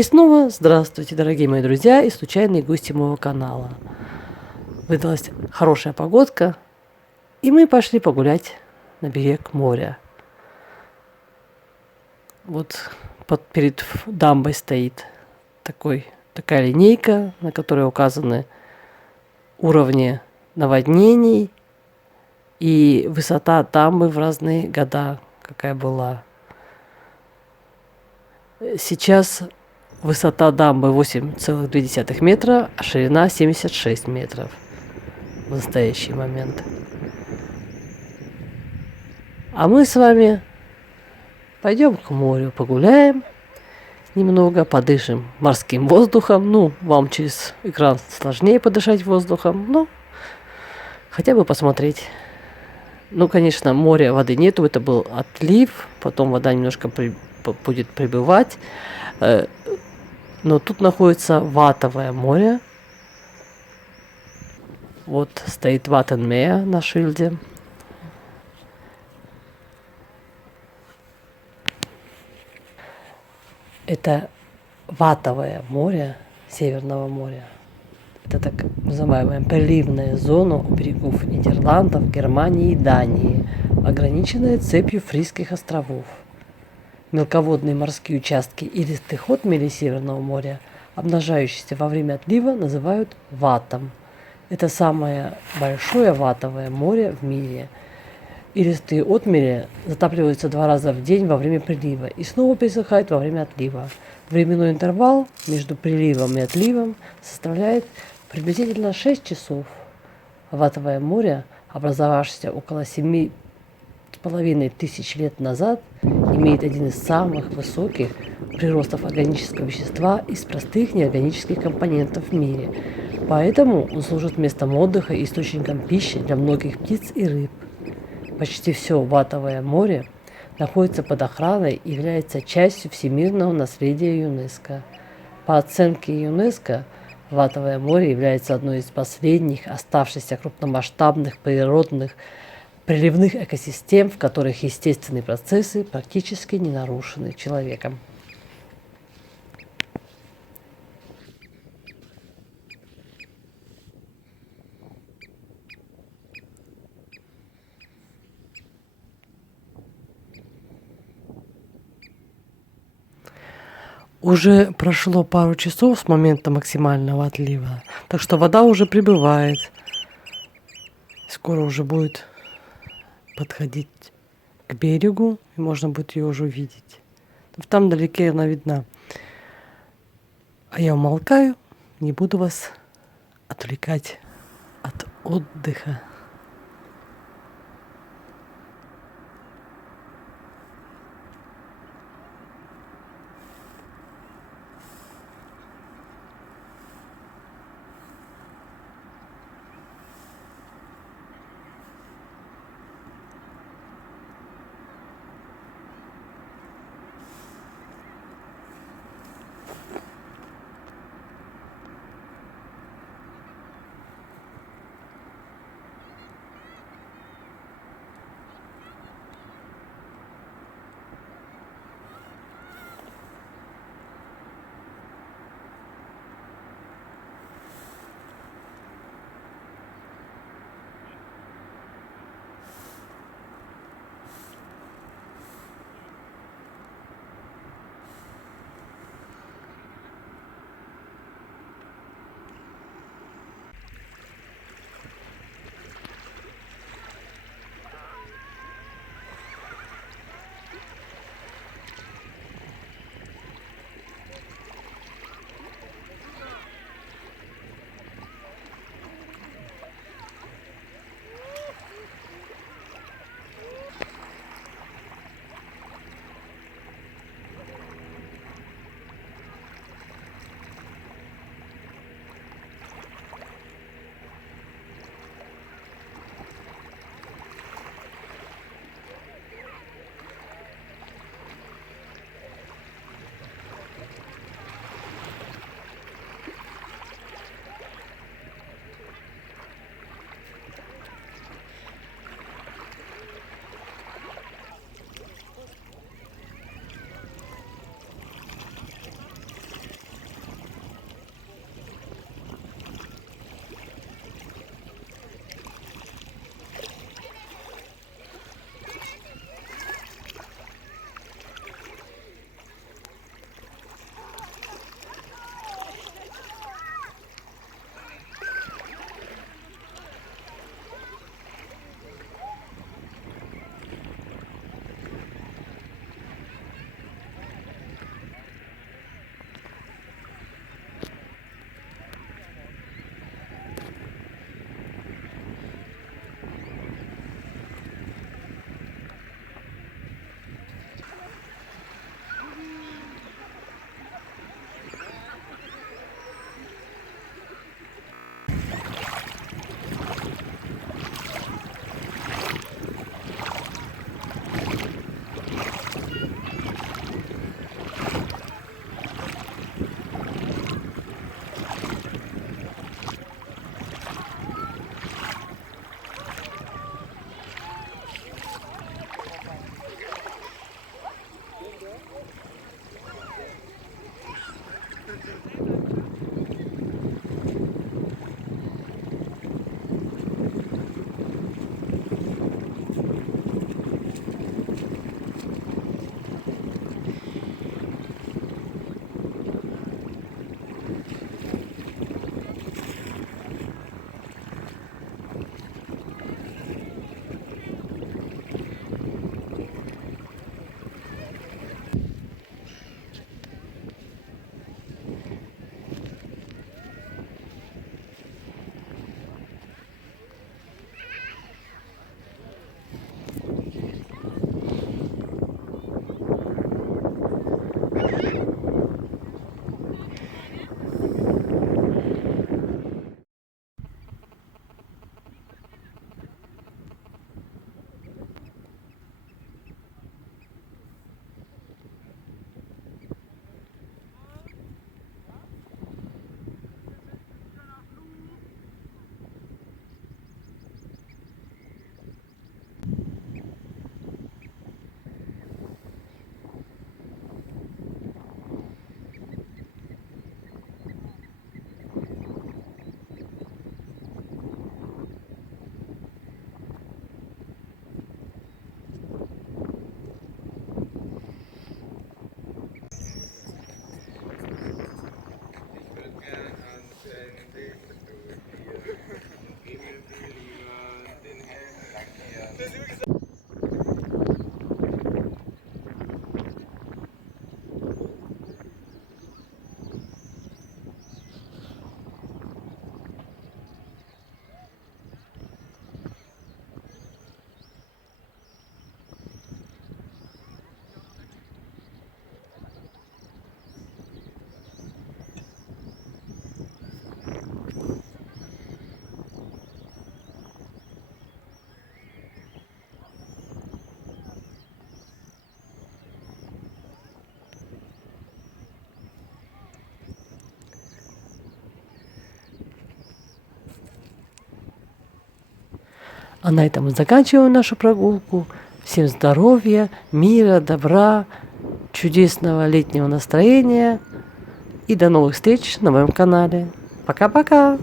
И снова здравствуйте, дорогие мои друзья и случайные гости моего канала. Выдалась хорошая погодка, и мы пошли погулять на берег моря. Вот перед дамбой стоит такая линейка, на которой указаны уровни наводнений и высота дамбы в разные года, какая была. Сейчас высота дамбы 8,2 метра, а ширина 76 метров в настоящий момент. А мы с вами пойдем к морю, погуляем немного, подышим морским воздухом. Ну, вам через экран сложнее подышать воздухом, но хотя бы посмотреть. Ну, конечно, моря воды нету, это был отлив, потом вода немножко будет прибывать. Но тут находится Ватовое море. Вот стоит Ваттенмеер на шильде. Это Ватовое море Северного моря. Это так называемая приливная зона у берегов Нидерландов, Германии и Дании, ограниченная цепью Фрисских островов. Мелководные морские участки и листых отмелей Северного моря, обнажающиеся во время отлива, называют ватом. Это самое большое ватовое море в мире. Илистые отмели затапливаются 2 раза в день во время прилива и снова пересыхают во время отлива. Временной интервал между приливом и отливом составляет приблизительно 6 часов. Ватовое море, образовавшееся около 7,5 тысяч лет назад, имеет один из самых высоких приростов органического вещества из простых неорганических компонентов в мире. Поэтому он служит местом отдыха и источником пищи для многих птиц и рыб. Почти все Ватовое море находится под охраной и является частью всемирного наследия ЮНЕСКО. По оценке ЮНЕСКО, Ватовое море является одной из последних оставшихся крупномасштабных природных приливных экосистем, в которых естественные процессы практически не нарушены человеком. Уже прошло пару часов с момента максимального отлива, так что вода уже прибывает. Скоро уже будет подходить к берегу, и можно будет ее уже увидеть. Там вдалеке она видна. А я умолкаю, не буду вас отвлекать от отдыха. А на этом мы заканчиваем нашу прогулку. Всем здоровья, мира, добра, чудесного летнего настроения. И до новых встреч на моем канале. Пока-пока!